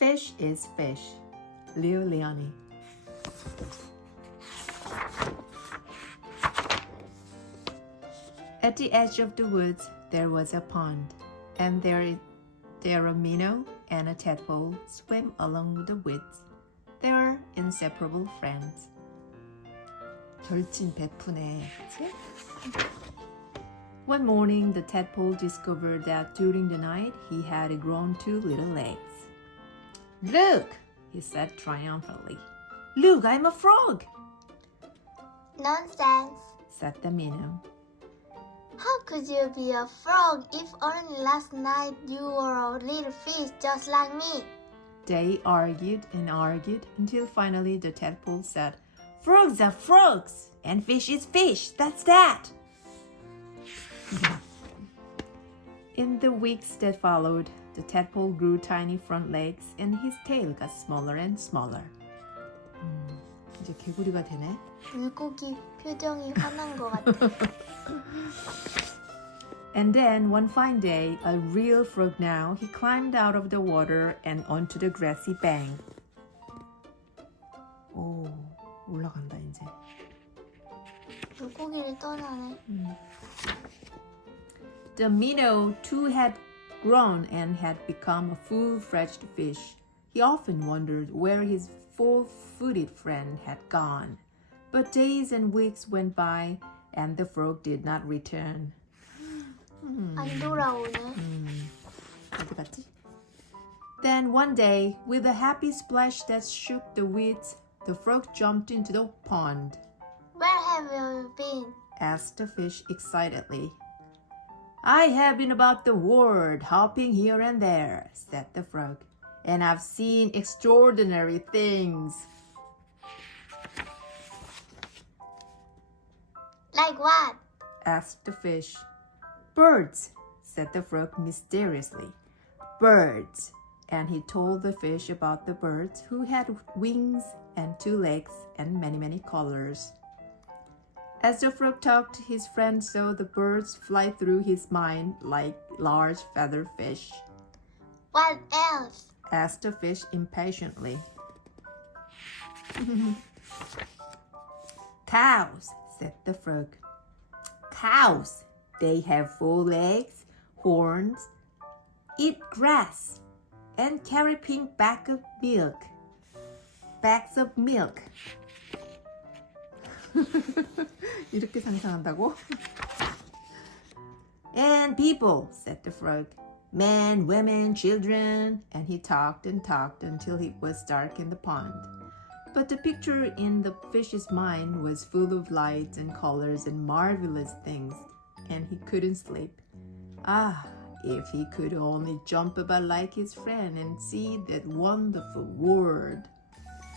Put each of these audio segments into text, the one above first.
Fish is fish. Lionni. At the edge of the woods, there was a pond, and there a minnow and a tadpole swim along the woods. They were inseparable friends. 절친 베푸네, 그치? One morning, the tadpole discovered that during the night he had grown 2 little legs. Look, he said triumphantly. Look, I'm a frog, Nonsense. said the minnow. How could you be a frog if only last night you were a little fish just like me? They argued and argued until finally the tadpole said, Frogs are frogs, and fish is fish, that's that. In the weeks that followed, the tadpole grew tiny front legs and his tail got smaller and smaller. 이제 개구리가 되네. 물고기 표정이 화난 것 같아. And then one fine day, a real frog now, he climbed out of the water and onto the grassy bank. 오, 올라간다 이제. 물고기를 떠나네. The minnow too had grown and had become a full-fledged fish. He often wondered where his four-footed friend had gone. But days and weeks went by and the frog did not return. 안 돌아오네. 어디 갔지? Then one day, with a happy splash that shook the weeds, the frog jumped into the pond. Where have you been? Asked the fish excitedly. I have been about the world, hopping here and there, said the frog, and I've seen extraordinary things. Like what? Asked the fish. Birds, said the frog mysteriously. Birds. And he told the fish about the birds who had wings and 2 legs and many, many colors. As the frog talked, his friend saw the birds fly through his mind like large feather fish. What else? Asked the fish impatiently. Cows, said the frog. Cows. They have 4 legs, horns, eat grass, and carry pink bags of milk. Bags of milk. 이렇게 상상한다고? And people, said the frog. Men, women, children. And he talked and talked until it was dark in the pond. But the picture in the fish's mind was full of lights and colors and marvelous things, and he couldn't sleep. Ah, if he could only jump about like his friend and see that wonderful world.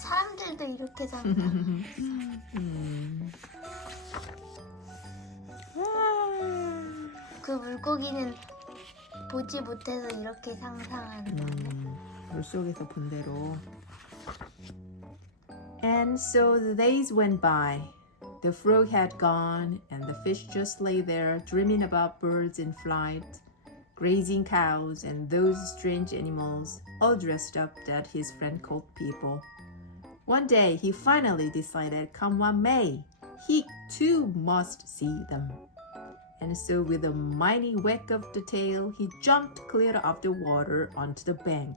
사람들도 이렇게 상상해. 그 물고기는 보지 못해서 이렇게 상상하는 거네. 물속에서 본 대로. And so the days went by. The frog had gone, and the fish just lay there dreaming about birds in flight, grazing cows, and those strange animals, all dressed up that his friend called people. One day, he finally decided, come what may, he too must see them. And so with a mighty whack of the tail, he jumped clear of the water onto the bank.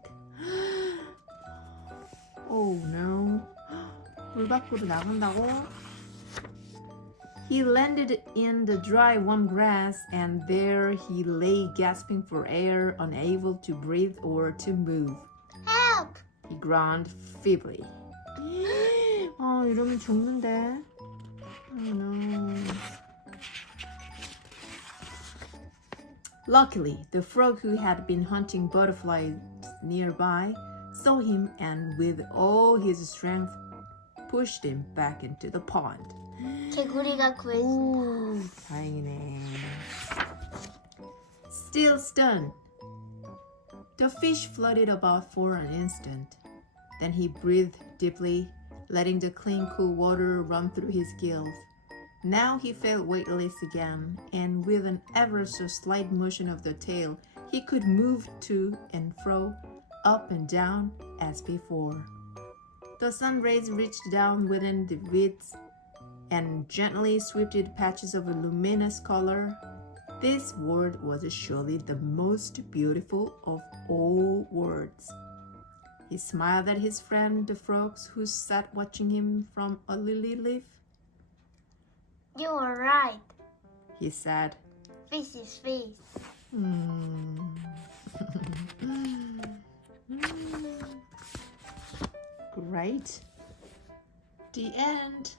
Oh no. 물 밖으로 나간다고? He landed in the dry, warm grass, and there he lay gasping for air, unable to breathe or to move. Help! He groaned feebly. 이러면 죽는데. Oh no. Luckily, the frog who had been hunting butterflies nearby saw him and with all his strength pushed him back into the pond. 개구리가 구해준다. 다행이네. Still stunned, the fish floated about for an instant. Then he breathed deeply, letting the clean, cool water run through his gills. Now he felt weightless again, and with an ever so slight motion of the tail, he could move to and fro, up and down as before. The sun rays reached down within the weeds and gently swept patches of luminous color. This world was surely the most beautiful of all worlds. He smiled at his friend the frogs who sat watching him from a lily leaf. You are right. He said, Fish is fish. Great. The end.